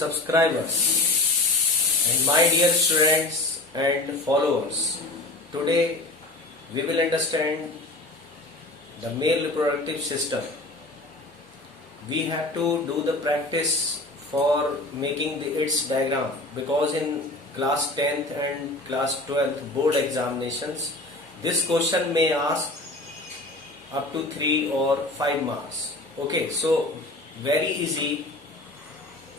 subscribers and my dear students and followers. Today we will understand the male reproductive system. We have to do the practice for making its diagram, because in class 10th and class 12th board examinations this question may ask up to 3 or 5 marks. Okay, so very easy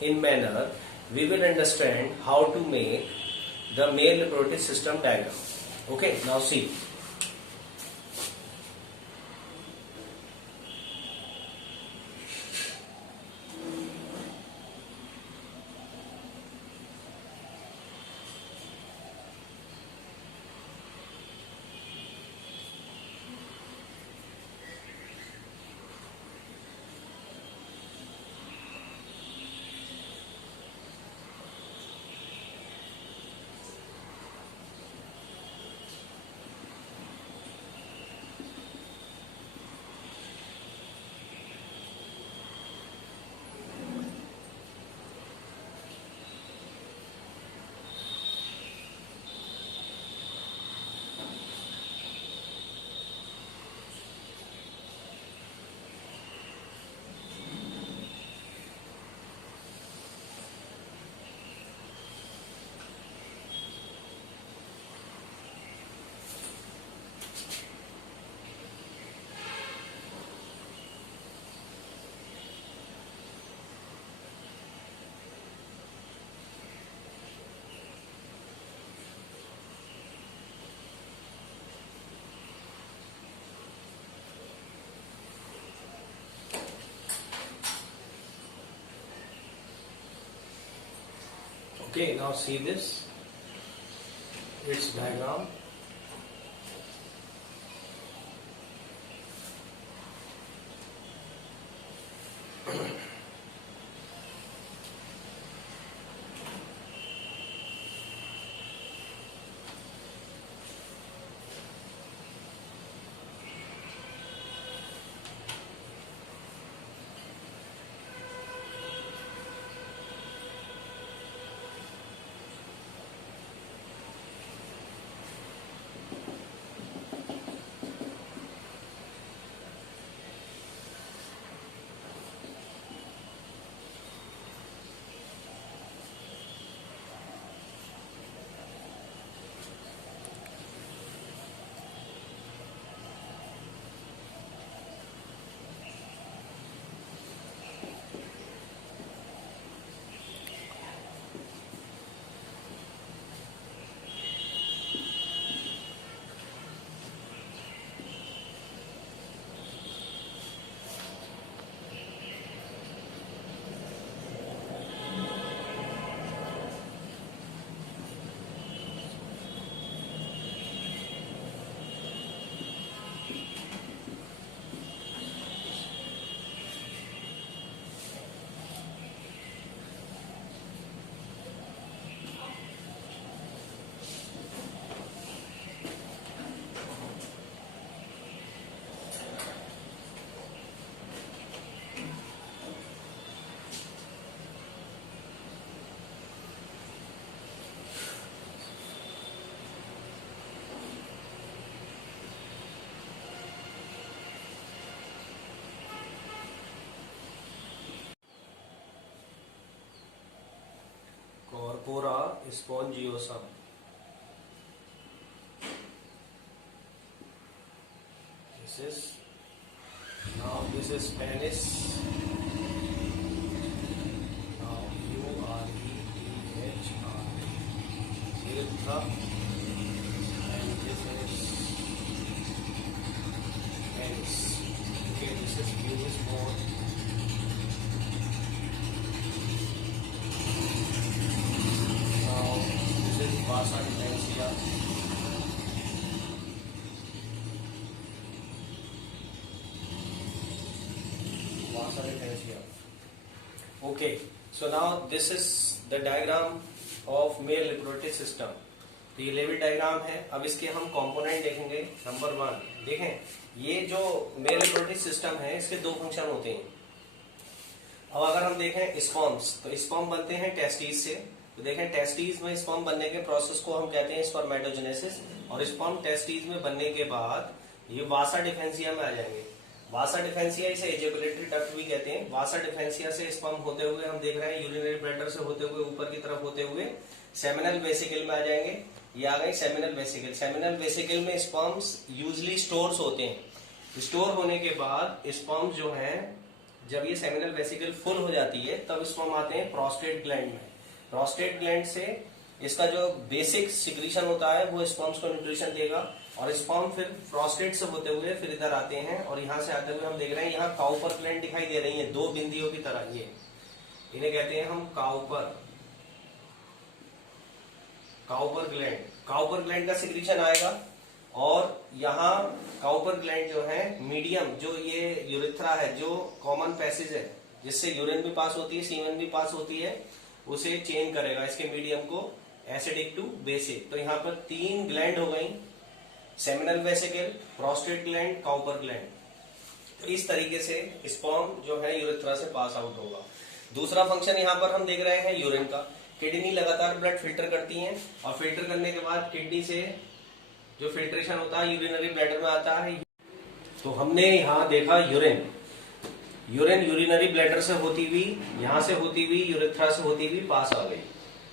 in manner we will understand how to make the male reproductive system diagram. Okay, now see. Okay, now see this, its diagram. Corpora spongiosum. This is penis. Now urethra, urethra, and this is penis. Okay, this is pubis bone. Vasa intensia. Okay, so now this is the diagram of male reproductive system. तो ये level diagram है. अब इसके हम component देखेंगे. Number 1 देखें, ये जो मेल रिप्रोडक्टिव सिस्टम है इसके दो फंक्शन होते हैं. अब अगर हम देखें स्पर्म्स, तो स्पर्म बनते हैं टेस्टिस से। तो देखें टेस्टिस में स्पर्म बनने के प्रोसेस को हम कहते हैं स्पर्मेटोजेनेसिस, और स्पर्म टेस्टिस में बनने के बाद ये वासा डिफेंसिया में आ जाएंगे। वासा डिफेंसिया इसे एजेकुलेटरी डक्ट भी कहते हैं। वासा डिफेंसिया से स्पर्म होते हुए हम देख रहे हैं यूरिनरी ब्लैडर से होते हुए ऊपर की तरफ होते हुए सेमिनल वेसिकल में आ जाएंगे। ये आ गई सेमिनल वेसिकल। सेमिनल वेसिकल में स्पर्म्स यूजली स्टोर्स होते हैं। स्टोर होने के बाद स्पर्म जो है, जब ये सेमिनल वेसिकल फुल हो जाती है तब स्पर्म आते हैं प्रोस्टेट ग्लैंड में। प्रोस्टेट ग्लैंड से इसका जो बेसिक सिक्रीशन होता है वो स्पर्म्स को न्यूट्रिशन देगा, और स्पर्म फिर प्रोस्टेट से होते हुए फिर इधर आते हैं, और यहाँ से आते हुए हम देख रहे हैं यहाँ काउपर ग्लैंड दिखाई दे रही है दो बिंदियों की तरह। ये इन्हें कहते हैं हम काउपर ग्लैंड। काउपर ग्लैंड का सिक्रीशन आएगा, और यहाँ काउपर ग्लैंड जो है मीडियम, जो ये यूरिथ्रा है, जो कॉमन पैसेज है जिससे यूरिन भी पास होती है सीमेन भी पास होती है, उसे चेंज करेगा इसके मीडियम को एसिडिक टू बेसिक। तो यहाँ पर 3 ग्लैंड हो गई, seminal vesicle, prostate gland, Cowper gland. तो इस तरीके से स्पर्म जो है यूरिथ्रा से पास आउट होगा। दूसरा फंक्शन यहाँ पर हम देख रहे हैं यूरिन का। किडनी लगातार ब्लड फिल्टर करती है, और फिल्टर करने के बाद किडनी से जो फिल्ट्रेशन होता है यूरिनरी ब्लैडर में आता है। तो हमने यहाँ देखा यूरिन यूरिनरी ब्लैडर से होती हुई, यहाँ से होती हुई, यूरिथ्रा से होती हुई पास आ गई।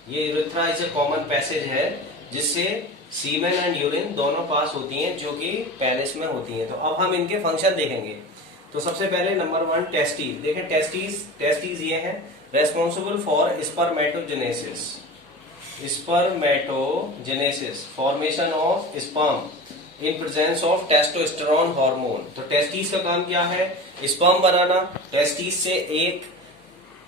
ये यूरिथ्रा इसे कॉमन पैसेज है जिससे सीमेन एंड यूरिन दोनों पास होती हैं, जो कि पेनिस में होती हैं। तो अब हम इनके फंक्शन देखेंगे। तो सबसे पहले नंबर 1 टेस्टिस। देखें टेस्टिस ये है responsible for spermatogenesis, formation of sperm in presence of testosterone hormone. तो टेस्टिस का काम क्या है? स्पर्म बनाना। टेस्टिस से एक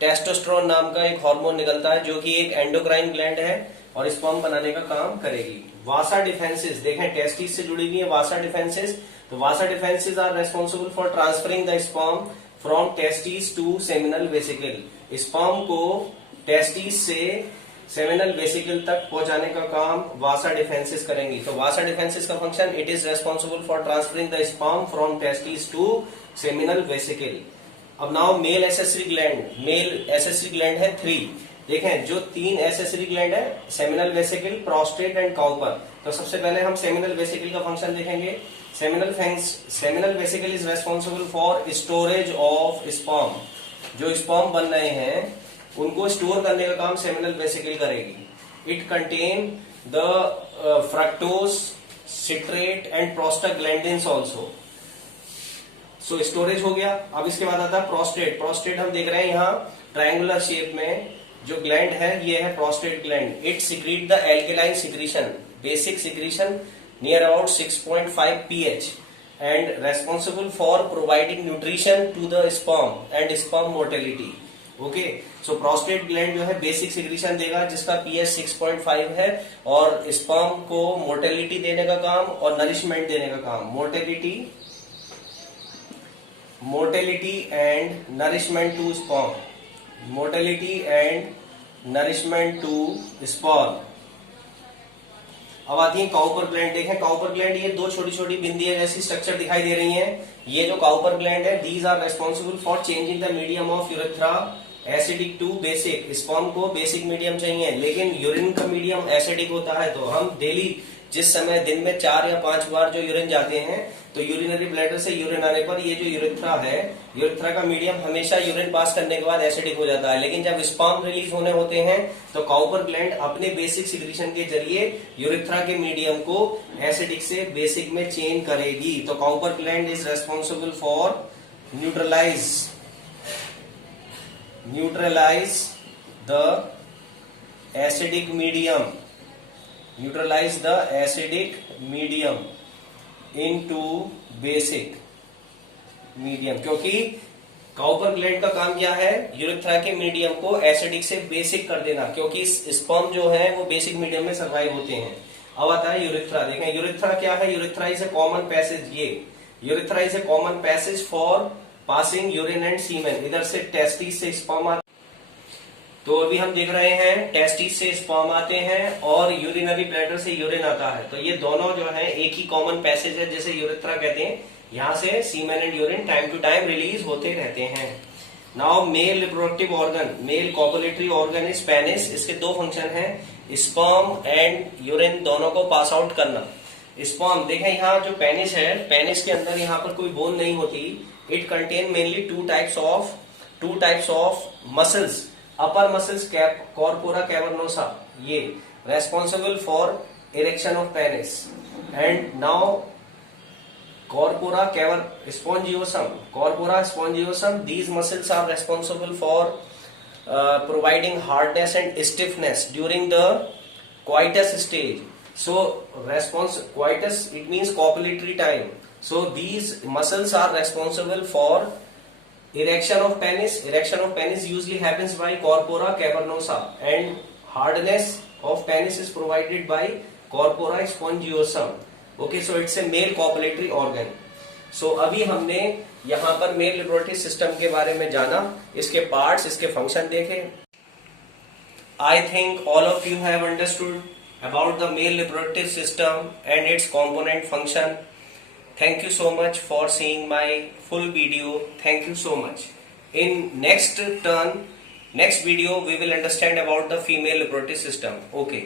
टेस्टोस्टेरोन नाम का एक हार्मोन निकलता है जो कि एक एंडोक्राइन ग्लैंड है, और स्पर्म बनाने का काम करेगी। वासा डिफेंसेस, देखें टेस्टिस से जुड़ी हुई है वासा डिफेंसेस। तो vasa deferens are responsible for transferring the sperm from testis to seminal vesicle. Sperm को टेस्टिस से सेमिनल वेसिकल तक पहुंचाने का काम वासा डिफेंसेस करेंगी। तो वासा डिफेंसेस का function, it is responsible for transferring the sperm from testis to seminal vesicle. अब नाउ मेल एसेसरी ग्लैंड है 3। देखें जो 3 एसेसरी ग्लैंड है, seminal vesicle, prostate and Cowper. तो सबसे पहले हम सेमिनल वेसिकल का फंक्शन देखेंगे। Seminal vesicle is responsible for storage of sperm. जो स्पर्म बन रहे हैं उनको स्टोर करने का काम सेमिनल वेसिकल करेगी। It contain the fructose, citrate and prostaglandins also. So storage हो गया। अब इसके बाद आता है प्रोस्टेट। प्रोस्टेट हम देख रहे हैं यहाँ ट्रायंगुलर शेप में जो ग्लैंड है ये है prostate gland. It secrete the alkaline secretion, basic secretion near about 6.5 pH and responsible for providing nutrition to the sperm and sperm mortality. Okay, so prostate gland जो है बेसिक सिक्रीशन देगा जिसका pH 6.5 है, और sperm को mortality देने का काम और नरिशमेंट देने का काम, mortality and nourishment to sperm, mortality and nourishment to sperm. अब आती है काउपर ग्लैंड। देखें काउपर ग्लैंड, ये 2 छोटी छोटी बिंदियां जैसी स्ट्रक्चर दिखाई दे रही हैं। ये जो काउपर ग्लैंड है, these are responsible for changing the medium of urethra acidic to basic. Sperm को बेसिक मीडियम चाहिए, लेकिन यूरिन का मीडियम एसिडिक होता है। तो हम डेली जिस समय दिन में 4 या 5 बार जो यूरिन जाते हैं, तो यूरिनरी ब्लैडर से यूरिन आने पर ये जो यूरेथ्रा है, यूरेथ्रा का मीडियम हमेशा यूरिन पास करने के बाद एसिडिक हो जाता है। लेकिन जब स्पर्म रिलीज होने होते हैं तो काउपर ग्लैंड अपने बेसिक सिक्रीशन के जरिए यूरेथ्रा के मीडियम को एसिडिक से बेसिक में चेंज करेगी। तो Cowper gland is responsible for neutralize the acidic medium into basic medium. क्योंकि काउपर ग्लैंड का काम क्या है? यूरेथ्रा के मीडियम को एसिडिक से बेसिक कर देना, क्योंकि स्पर्म जो है वो बेसिक मीडियम में सर्वाइव होते हैं। अब आता है यूरेथ्रा। देखें यूरेथ्रा क्या है? Urethra is a common passage. Urethra is a common passage for passing urine and semen. इधर से टेस्टिस से स्पर्म आते, तो अभी हम देख रहे हैं टेस्टिस से स्पर्म आते हैं और यूरिनरी ब्लैडर से यूरिन आता है। तो ये दोनों जो है एक ही कॉमन पैसेज है जिसे यूरेथ्रा कहते हैं। यहाँ से semen and urine time to time release होते रहते हैं। Now male reproductive organ, male copulatory organ is penis. इसके दो फंक्शन हैं, स्पर्म एंड यूरिन दोनों को पास आउट करना। स्पर्म देखें, यहाँ जो पेनिस है, पेनिस के अंदर यहाँ पर कोई बोन नहीं होती। It contain mainly two types of muscles. Upper muscles corpora cavernosa, ये responsible for erection of penis, and now corpora spongiosum, these muscles are responsible for providing hardness and stiffness during the coitus stage. So coitus, it means copulatory time. So these muscles are responsible for erection of penis. Erection of penis usually happens by corpora cavernosa, and hardness of penis is provided by corpora spongiosum. Okay, so it's a male copulatory organ. So अभी हमने यहाँ पर mail reproductive system के बारे में जाना, इसके parts, इसके फंक्शन देखे। I think all of you have understood about the male reproductive system and its component function. Thank you so much for seeing my full video. Thank you so much. In next video we will understand about the female reproductive system. Okay.